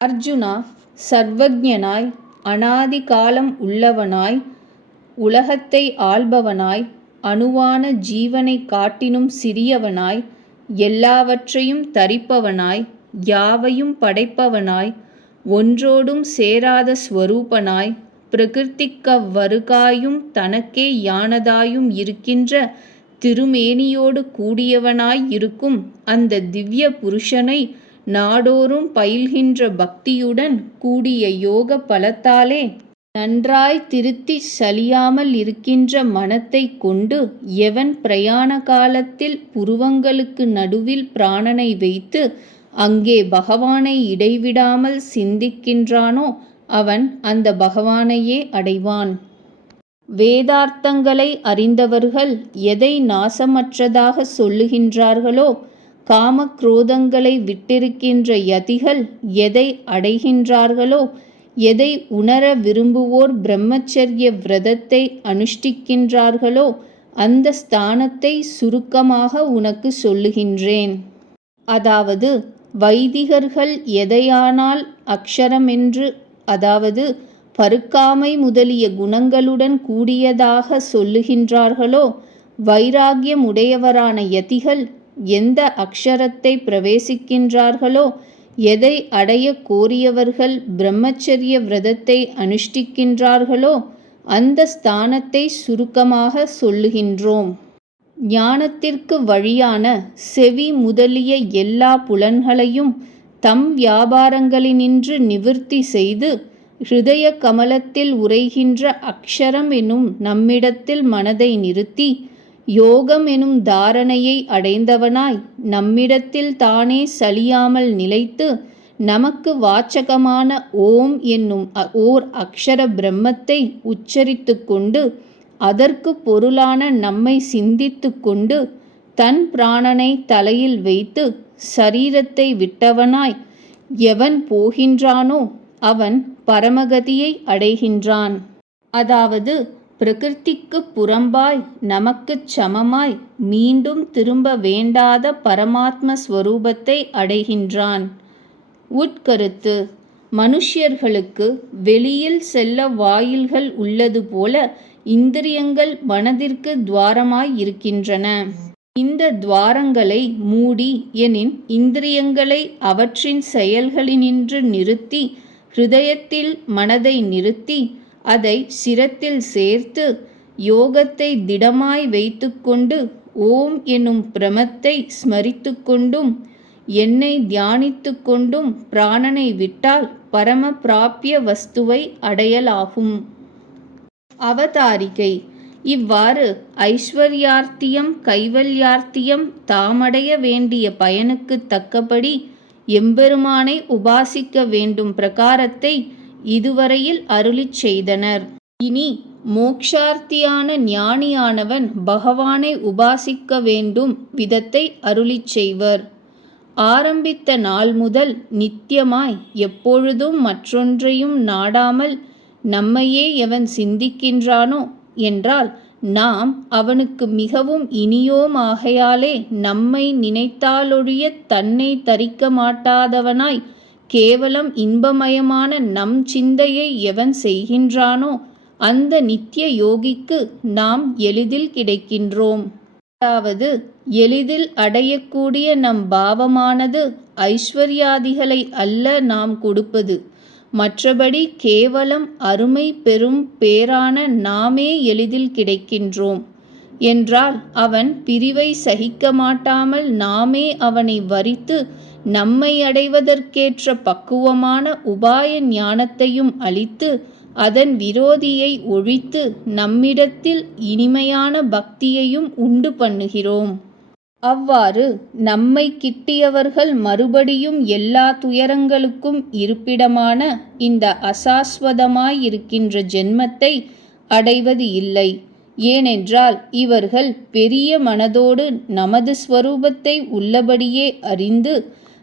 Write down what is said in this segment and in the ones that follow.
அர்ஜுனா, சர்வஜனாய் அநாதி காலம் உள்ளவனாய் உலகத்தை ஆள்பவனாய் அணுவான ஜீவனைக் காட்டினும் சிறியவனாய் எல்லாவற்றையும் தரிப்பவனாய் யாவையும் படைப்பவனாய் ஒன்றோடும் சேராத ஸ்வரூபனாய் பிரகிருதிக்கவ்வருகாயும் தனக்கே யானதாயும் இருக்கின்ற திருமேனியோடு கூடியவனாய் இருக்கும் அந்த திவ்ய புருஷனை நாடோறும் பயில்கின்ற பக்தியுடன் கூடிய யோக பலத்தாலே நன்றாய் திருத்திச் சலியாமல் இருக்கின்ற மனத்தைக் கொண்டு எவன் பிரயாண காலத்தில் புருவங்களுக்கு நடுவில் பிராணனை வைத்து அங்கே பகவானை இடைவிடாமல் சிந்திக்கின்றானோ அவன் அந்த பகவானையே அடைவான். வேதார்த்தங்களை அறிந்தவர்கள் எதை நாசமற்றதாக சொல்லுகின்றார்களோ, காமக்ரோதங்களை விட்டிருக்கின்ற யதிகள் எதை அடைகின்றார்களோ, எதை உணர விரும்புவோர் பிரம்மச்சரிய விரதத்தை அனுஷ்டிக்கின்றார்களோ அந்த ஸ்தானத்தை சுருக்கமாக உனக்கு சொல்லுகின்றேன். அதாவது வைதிகர்கள் எதையானால் அக்ஷரமென்று, அதாவது பருக்காமை முதலிய குணங்களுடன் கூடியதாக சொல்லுகின்றார்களோ, வைராகியம் உடையவரான யதிகள் எந்த அக்ஷரத்தை பிரவேசிக்கின்றார்களோ, எதை அடைய கோரியவர்கள் பிரம்மச்சரிய விரதத்தை அனுஷ்டிக்கின்றார்களோ அந்த ஸ்தானத்தை சுருக்கமாக சொல்லுகின்றோம். ஞானத்திற்கு வழியான செவி முதலிய எல்லா புலன்களையும் தம் வியாபாரங்களினின்று நிவிர்த்தி செய்து ஹிருதய கமலத்தில் உறைகின்ற அக்ஷரம் எனும் நம்மிடத்தில் மனதை நிறுத்தி யோகம் எனும் தாரணையை அடைந்தவனாய் நம்மிடத்தில் தானே சலியாமல் நிலைத்து நமக்கு வாச்சகமான ஓம் என்னும் ஓர் அக்ஷர பிரம்மத்தை உச்சரித்து கொண்டு அதற்கு பொருளான நம்மை சிந்தித்து கொண்டு தன் பிராணனை தலையில் வைத்து சரீரத்தை விட்டவனாய் எவன் போகின்றானோ அவன் பரமகதியை அடைகின்றான். அதாவது பிரகிருதிக்கு புறம்பாய் நமக்குச் சமமாய் மீண்டும் திரும்ப வேண்டாத பரமாத்ம ஸ்வரூபத்தை அடைகின்றான். உட்கருத்து: மனுஷ்யர்களுக்கு வெளியில் செல்ல வாயில்கள் உள்ளது போல இந்திரியங்கள் மனதிற்கு துவாரமாய் இருக்கின்றன. இந்த துவாரங்களை மூடி எனின் இந்திரியங்களை அவற்றின் செயல்களினின்று நிறுத்தி ஹிருதயத்தில் மனதை நிறுத்தி அதை சிரத்தில் சேர்த்து யோகத்தை திடமாய் வைத்துக்கொண்டு ஓம் என்னும் பிரமத்தை ஸ்மரித்து கொண்டும் என்னை தியானித்து கொண்டும் பிராணனை விட்டால் பரம பிராபிய வஸ்துவை அடையலாகும். அவதாரிகை: இவ்வாறு ஐஸ்வர்யார்த்தியம் கைவல்யார்த்தியம் தாமடைய வேண்டிய பயனுக்கு தக்கபடி எம்பெருமானை உபாசிக்க வேண்டும் பிரகாரத்தை இதுவரையில் அருளிச் செய்தனர். இனி மோக்ஷார்த்தியான ஞானியானவன் பகவானை உபாசிக்க வேண்டும் விதத்தை அருளிச் செய்வர். ஆரம்பித்த நாள் முதல் நித்தியமாய் எப்பொழுதும் மற்றொன்றையும் நாடாமல் நம்மையே எவன் சிந்திக்கின்றானோ என்றால் நாம் அவனுக்கு மிகவும் இனியோமாகையாலே நம்மை நினைத்தாலொழியத் தன்னை தரிக்க மாட்டாதவனாய் கேவலம் இன்பமயமான நம் சிந்தையை எவன் செய்கின்றானோ அந்த நித்திய யோகிக்கு நாம் எளிதில் கிடைக்கின்றோம். அதாவது எளிதில் அடையக்கூடிய நம் பாவமானது ஐஸ்வர்யாதிகளை அல்ல நாம் கொடுப்பது, மற்றபடி கேவலம் அருமை பெரும் பேரான நாமே எளிதில் கிடைக்கின்றோம் என்றால் அவன் பிரிவை சகிக்க மாட்டாமல் நாமே அவனை வரித்து நம்மை அடைவதற்கேற்ற பக்குவமான உபாய ஞானத்தையும் அளித்து அதன் விரோதியை ஒழித்து நம்மிடத்தில் இனிமையான பக்தியையும் உண்டு பண்ணுகிறோம். அவ்வாறு நம்மை கிட்டியவர்கள் மறுபடியும் எல்லா துயரங்களுக்கும் இருப்பிடமான இந்த அசாஸ்வதமாயிருக்கின்ற ஜென்மத்தை அடைவது இல்லை. ஏனென்றால் இவர்கள் பெரிய மனதோடு நமது ஸ்வரூபத்தை உள்ளபடியே அறிந்து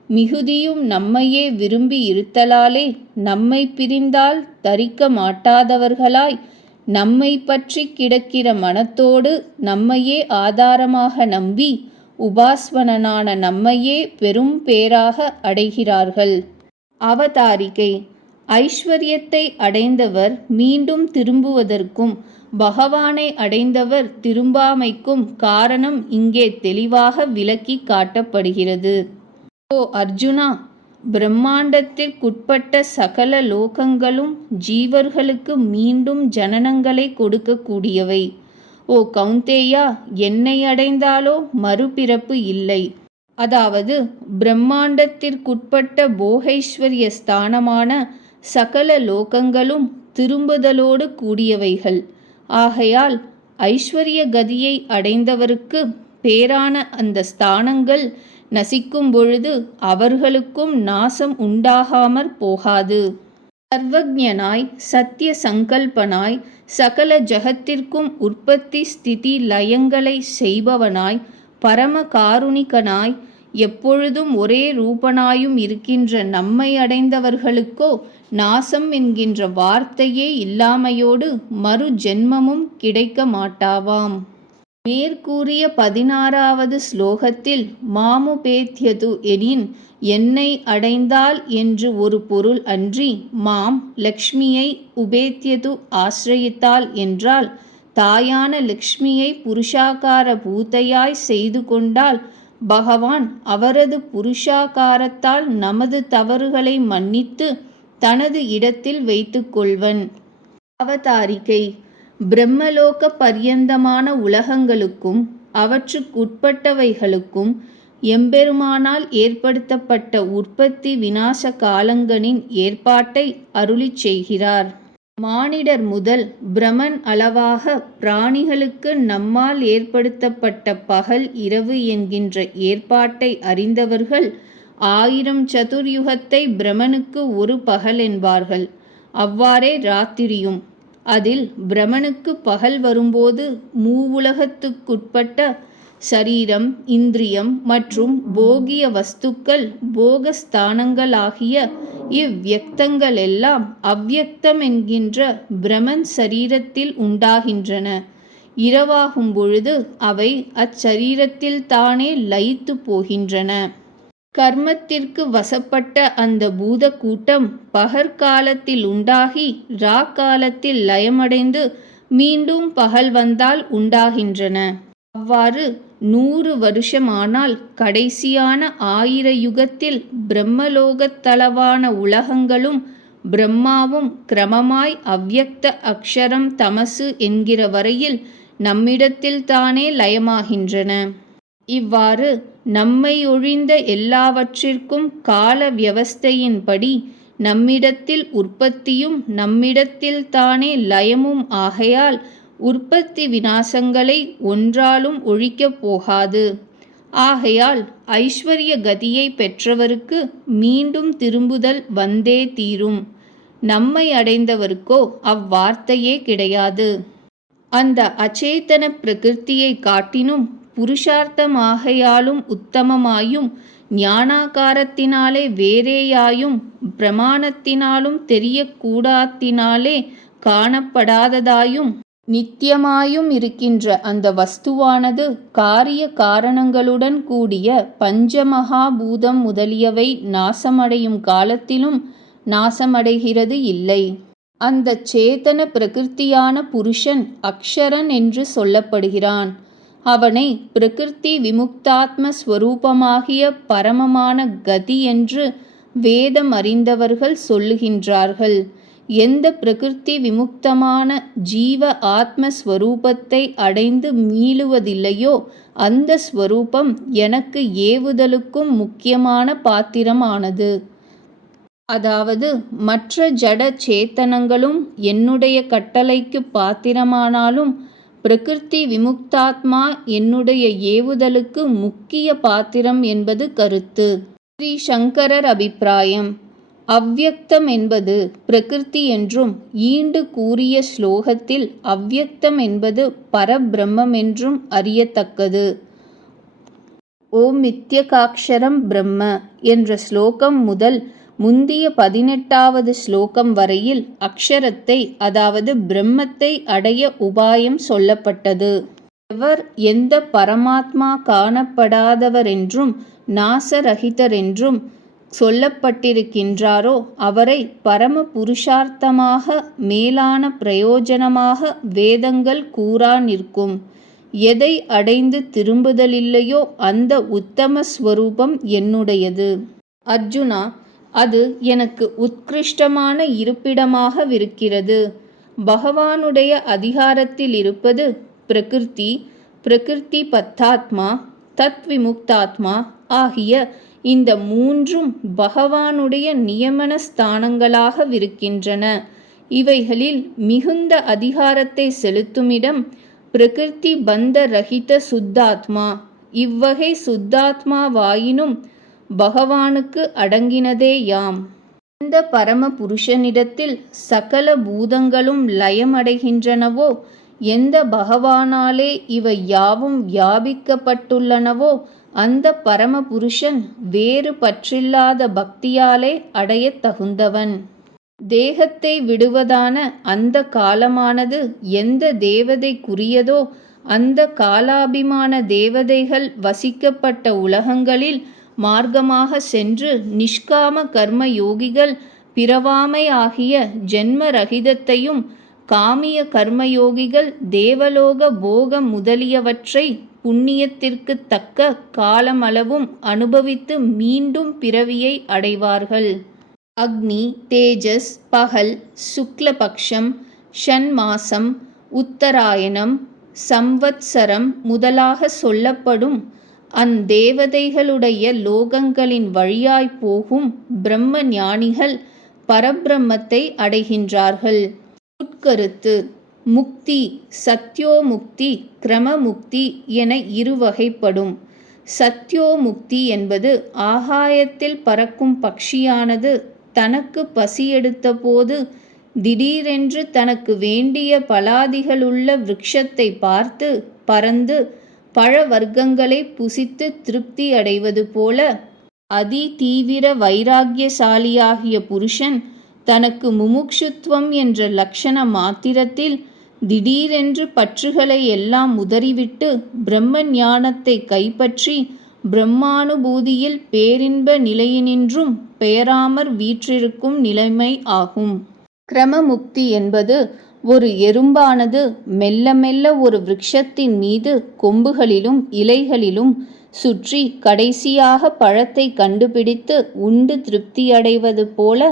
மிகுதியும் நம்மையே விரும்பி இருத்தலாலே நம்மை பிரிந்தால் தரிக்க மாட்டாதவர்களாய் நம்மை பற்றி கிடக்கிற மனத்தோடு நம்மையே ஆதாரமாக நம்பி உபாஸ்வனனான நம்மையே பெரும் பேராக அடைகிறார்கள். அவதாரிகை. ஐஸ்வர்யத்தை அடைந்தவர் மீண்டும் திரும்புவதற்கும் பகவானை அடைந்தவர் திரும்பாமைக்கும் காரணம் இங்கே தெளிவாக விளக்கி காட்டப்படுகிறது. ஓ அர்ஜுனா, பிரம்மாண்டத்திற்குட்பட்ட சகல லோகங்களும் ஜீவர்களுக்கு மீண்டும் ஜனனங்களை கொடுக்கக்கூடியவை. ஓ கௌந்தேயா, என்னை அடைந்தாலோ மறுபிறப்பு இல்லை. அதாவது பிரம்மாண்டத்திற்குட்பட்ட போகைஸ்வர்ய ஸ்தானமான சகல லோகங்களும் திரும்புதலோடு கூடியவைகள். ஆகையால் ஐஸ்வர்ய கதியை அடைந்தவருக்கு பேரான அந்த ஸ்தானங்கள் நசிக்கும் பொழுது அவர்களுக்கும் நாசம் உண்டாகாமற் போகாது. சர்வஜனாய் சத்திய சங்கல்பனாய் சகல ஜகத்திற்கும் உற்பத்தி ஸ்திதி லயங்களை செய்பவனாய் பரம காருணிகனாய் எப்பொழுதும் ஒரே ரூபனாயும் இருக்கின்ற நம்மை அடைந்தவர்களுக்கோ நாசம் என்கின்ற வார்த்தையே இல்லாமையோடு மறு ஜென்மமும் கிடைக்க மாட்டாவாம். மேற்கூறிய 16வது ஸ்லோகத்தில் மாமுபேத்யது எனின் என்னை அடைந்தால் என்று ஒரு பொருள் அன்றி, மாம் லக்ஷ்மியை உபேத்யது ஆசிரயித்தால் என்றால் தாயான லக்ஷ்மியை புருஷாகார பூதையாய் செய்து கொண்டால் பகவான் அவரது புருஷாகாரத்தால் நமது தவறுகளை மன்னித்து தனது இடத்தில் வைத்து கொள்வன். அவதாரிகை. பிரம்மலோக பர்யந்தமான உலகங்களுக்கும் அவற்றுக்குட்பட்டவைகளுக்கும் எம்பெருமானால் ஏற்படுத்தப்பட்ட உற்பத்தி விநாச காலங்களின் ஏற்பாட்டை அருளிச் செய்கிறார். மானிடர் முதல் பிரமன் அளவாக பிராணிகளுக்கு நம்மால் ஏற்படுத்தப்பட்ட பகல் இரவு என்கின்ற ஏற்பாட்டை அறிந்தவர்கள் 1000 சதுர்யுகத்தை பிரமனுக்கு ஒரு பகல் என்பார்கள். அவ்வாறே ராத்திரியும். அதில் பிரமனுக்கு பகல் வரும்போது மூவுலகத்துக்குட்பட்ட சரீரம், இந்திரியம் மற்றும் போகிய வஸ்துக்கள் போகஸ்தானங்களாகிய இவ்வியக்தங்களெல்லாம் அவ்வியக்தம் என்கின்ற பிரமன் சரீரத்தில் உண்டாகின்றன. இரவாகும் பொழுது அவை அச்சரீரத்தில் தானே லயித்து போகின்றன. கர்மத்திற்கு வசப்பட்ட அந்த பூத கூட்டம் பகற்காலத்தில் உண்டாகி ராக்காலத்தில் லயமடைந்து மீண்டும் பகல் வந்தால் உண்டாகின்றன. அவ்வாறு 100 வருஷமானால் கடைசியான 1000 யுகத்தில் பிரம்மலோகத்தளவான உலகங்களும் பிரம்மாவும் கிரமமாய் அவ்யக்த அக்ஷரம் தமசு என்கிற வரையில் நம்மிடத்தில் தானே லயமாகின்றன. இவ்வாறு நம்மை ஒழிந்த எல்லாவற்றிற்கும் கால வியவஸ்தையின்படி நம்மிடத்தில் உற்பத்தியும் நம்மிடத்தில் தானே லயமும் ஆகையால் உற்பத்தி விநாசங்களை ஒன்றாலும் ஒழிக்கப் போகாது. ஆகையால் ஐஸ்வர்ய கதியை பெற்றவருக்கு மீண்டும் திரும்புதல் வந்தே தீரும். நம்மை அடைந்தவருக்கோ அவ்வார்த்தையே கிடையாது. அந்த அச்சேதன பிரகிருத்தியை காட்டினும் புருஷார்த்தமாகையாலும் உத்தமமாயும் ஞானாகாரத்தினாலே வேறேயாயும் பிரமாணத்தினாலும் தெரியக்கூடாத்தினாலே காணப்படாததாயும் நித்தியமாயும் இருக்கின்ற அந்த வஸ்துவானது காரிய காரணங்களுடன் கூடிய பஞ்சமகாபூதம் முதலியவை நாசமடையும் காலத்திலும் நாசமடைகிறது இல்லை. அந்த சேதன பிரகிருத்தியான புருஷன் அக்ஷரன் என்று சொல்லப்படுகிறான். அவனை பிரகிருதி விமுக்தாத்ம ஸ்வரூபமாகிய பரமமான கதி என்று வேதம் அறிந்தவர்கள் சொல்லுகின்றார்கள். எந்த பிரகிருதி விமுக்தமான ஜீவ ஆத்மஸ்வரூபத்தை அடைந்து மீளுவதில்லையோ அந்த ஸ்வரூபம் எனக்கு ஏவுதலுக்கும் முக்கியமான பாத்திரமானது. அதாவது மற்ற ஜட சேத்தனங்களும் என்னுடைய கட்டளைக்கு பாத்திரமானாலும் பிரகிருதி விமுக்தாத்மா என்னுடைய ஏவுதலுக்கு முக்கிய பாத்திரம் என்பது கருத்து. ஸ்ரீ சங்கரர் அபிப்பிராயம். அவ்யக்தம் என்பது பிரகிருதி என்றும் ஈண்டு கூறிய ஸ்லோகத்தில் அவ்யக்தம் என்பது பரபிரம்மம் என்றும் அறியத்தக்கது. ஓம் மித்யகாக்ஷரம் பிரம்ம என்ற ஸ்லோகம் முதல் முந்திய 18வது ஸ்லோகம் வரையில் அக்ஷரத்தை அதாவது பிரம்மத்தை அடைய உபாயம் சொல்லப்பட்டது. எவர் எந்த பரமாத்மா காணப்படாதவரென்றும் நாசரகிதரென்றும் சொல்லப்பட்டிருக்கின்றாரோ அவரை பரம புருஷார்த்தமாக மேலான பிரயோஜனமாக வேதங்கள் கூறா நிற்கும். எதை அடைந்து திரும்புதலில்லையோ அந்த உத்தம ஸ்வரூபம் என்னுடையது. அர்ஜுனா, அது எனக்கு உத்கிருஷ்டமான இருப்பிடமாகவிருக்கிறது. பகவானுடைய அதிகாரத்தில் இருப்பது பிரகிருதி, பிரகிருதி பத்தாத்மா, தத் விமுக்தாத்மா ஆகிய இந்த மூன்றும் பகவானுடைய நியமன ஸ்தானங்களாகவிருக்கின்றன. இவைகளில் மிகுந்த அதிகாரத்தை செலுத்துமிடம் பிரகிருதி பந்த ரஹித சுத்தாத்மா. இவ்வகை சுத்தாத்மாவாயினும் பகவானுக்கு அடங்கினதேயாம். இந்த பரம புருஷனிடத்தில் சகல பூதங்களும் லயமடைகின்றனவோ, எந்த பகவானாலே இவை யாவும் வியாபிக்கப்பட்டுள்ளனவோ அந்த பரம புருஷன் வேறு பற்றில்லாத பக்தியாலே அடையத் தகுந்தவன். தேகத்தை விடுவதான அந்த காலமானது எந்த தேவதைக்குரியதோ அந்த காலாபிமான தேவதைகள் வசிக்கப்பட்ட உலகங்களில் மார்க்கமாக சென்று நிஷ்காம கர்ம யோகிகள் பிறவாமை ஆகிய ஜென்ம ரகிதத்தையும், காமிய கர்மயோகிகள் தேவலோக போக முதலியவற்றை புண்ணியத்திற்கு தக்க காலமளவும் அனுபவித்து மீண்டும் பிறவியை அடைவார்கள். அக்னி, தேஜஸ், பகல், சுக்லபக்ஷம், ஷண்மாசம், உத்தராயணம், சம்வத்சரம் முதலாக சொல்லப்படும் அந்தேவதைகளுடைய லோகங்களின் வழியாய் போகும் பிரம்ம ஞானிகள் பரபிரம்மத்தை அடைகின்றார்கள். உட்கருத்து: முக்தி சத்யோமுக்தி, கிரமமுக்தி என இருவகைப்படும். சத்யோமுக்தி என்பது ஆகாயத்தில் பறக்கும் பட்சியானது தனக்கு பசியெடுத்த போது திடீரென்று தனக்கு வேண்டிய பலாதிகளுள்ள விருட்சத்தை பார்த்து பறந்து பழ வர்க்கங்களை புசித்து திருப்தி அடைவது போல, அதி தீவிர வைராக்கியசாலியாகிய புருஷன் தனக்கு முமுக்ஷுத்வம் என்ற லக்ஷண மாத்திரத்தில் திடீரென்று பற்றுகளை எல்லாம் உதறிவிட்டு பிரம்ம ஞானத்தை கைப்பற்றி பிரம்மானுபூதியில் பேரின்ப நிலையினின்றும் பெயராமற் வீற்றிருக்கும் நிலைமை ஆகும். கிரமமுக்தி என்பது ஒரு எறும்பானது மெல்ல மெல்ல ஒரு விருட்சத்தின் மீது கொம்புகளிலும் இலைகளிலும் சுற்றி கடைசியாக பழத்தை கண்டுபிடித்து உண்டு திருப்தியடைவது போல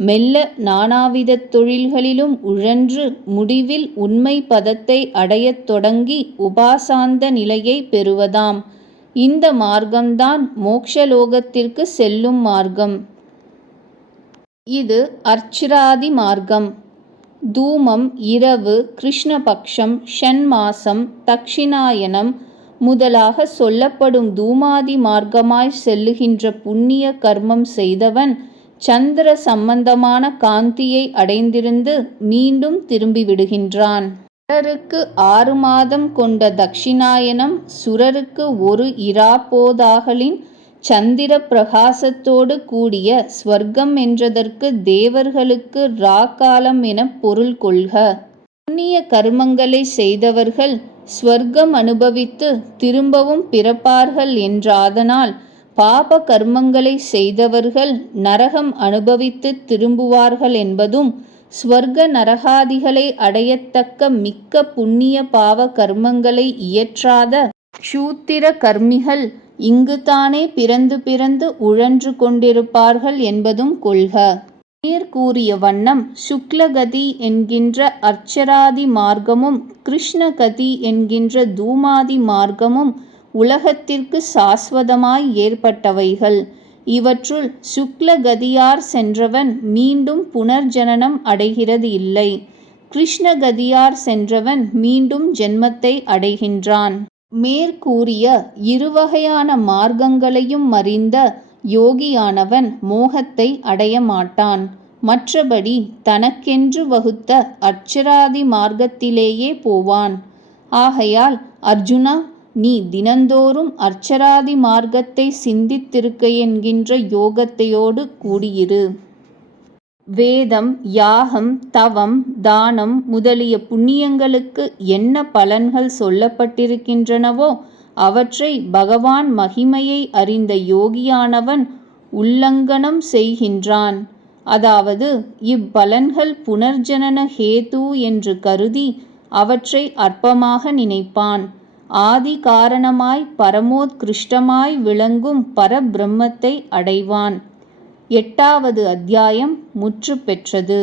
மெல்ல நானாவித தொழில்களிலும் உழன்று முடிவில் உண்மை பதத்தை அடையத் தொடங்கி உபாசாந்த நிலையை பெறுவதாம். இந்த மார்க்கம்தான் மோக்ஷலோகத்திற்கு செல்லும் மார்க்கம். இது அர்ச்சிராதி மார்க்கம். தூமம், இரவு, கிருஷ்ணபக்ஷம், ஷண்மாசம், தக்ஷிணாயனம் முதலாக சொல்லப்படும் தூமாதி மார்க்கமாய் செல்லுகின்ற புண்ணிய கர்மம் செய்தவன் சந்திர சம்பந்தமான காந்தியை அடைந்திருந்து மீண்டும் திரும்பிவிடுகின்றான். சுரருக்கு 6 மாதம் கொண்ட தக்ஷிணாயனம் சுரருக்கு ஒரு இராப்போதாகலின் சந்திர பிரகாசத்தோடு கூடிய ஸ்வர்க்கம் என்றதற்கு தேவர்களுக்கு ராக்காலம் என பொருள் கொள்க. புண்ணிய கர்மங்களை செய்தவர்கள் ஸ்வர்க்கம் அனுபவித்து திரும்பவும் பிறப்பார்கள் என்றாதனால் பாப கர்மங்களை செய்தவர்கள் நரகம் அனுபவித்து திரும்புவார்கள் என்பதும், ஸ்வர்க நரகாதிகளை அடையத்தக்க மிக்க புண்ணிய பாவ கர்மங்களை இயற்றாத க்ஷூத்திர கர்மிகள் இங்குதானே பிறந்து பிறந்து உழன்று கொண்டிருப்பார்கள் என்பதும் கொள்க. மேற்கூறிய வண்ணம் சுக்லகதி என்கின்ற அர்ச்சராதி மார்க்கமும் கிருஷ்ணகதி என்கின்ற தூமாதி மார்க்கமும் உலகத்திற்கு சாஸ்வதமாய் ஏற்பட்டவைகள். இவற்றுள் சுக்லகதியார் சென்றவன் மீண்டும் புனர்ஜனனம் அடைகிறது இல்லை. கிருஷ்ணகதியார் சென்றவன் மீண்டும் ஜென்மத்தை அடைகின்றான். மேற்கூறிய இருவகையான மார்க்கங்களையும் அறிந்த யோகியானவன் மோகத்தை அடைய மாட்டான். மற்றபடி தனக்கென்று வகுத்த அர்ச்சராதி மார்க்கத்திலேயே போவான். ஆகையால் அர்ஜுனா, நீ தினந்தோறும் அர்ச்சராதி மார்க்கத்தை சிந்தித்திருக்க என்கின்ற யோகத்தையோடு கூடியிரு. வேதம், யாகம், தவம், தானம் முதலிய புண்ணியங்களுக்கு என்ன பலன்கள் சொல்லப்பட்டிருக்கின்றனவோ அவற்றை பகவான் மகிமையை அறிந்த யோகியானவன் உல்லங்கனம் செய்கின்றான். அதாவது இப்பலன்கள் புனர்ஜனன ஹேது என்று கருதி அவற்றை அற்பமாக நினைப்பான். ஆதி காரணமாய் பரமோத்கிருஷ்டமாய் விளங்கும் பரபிரம்மத்தை அடைவான். 8வது அத்தியாயம் முற்று பெற்றது.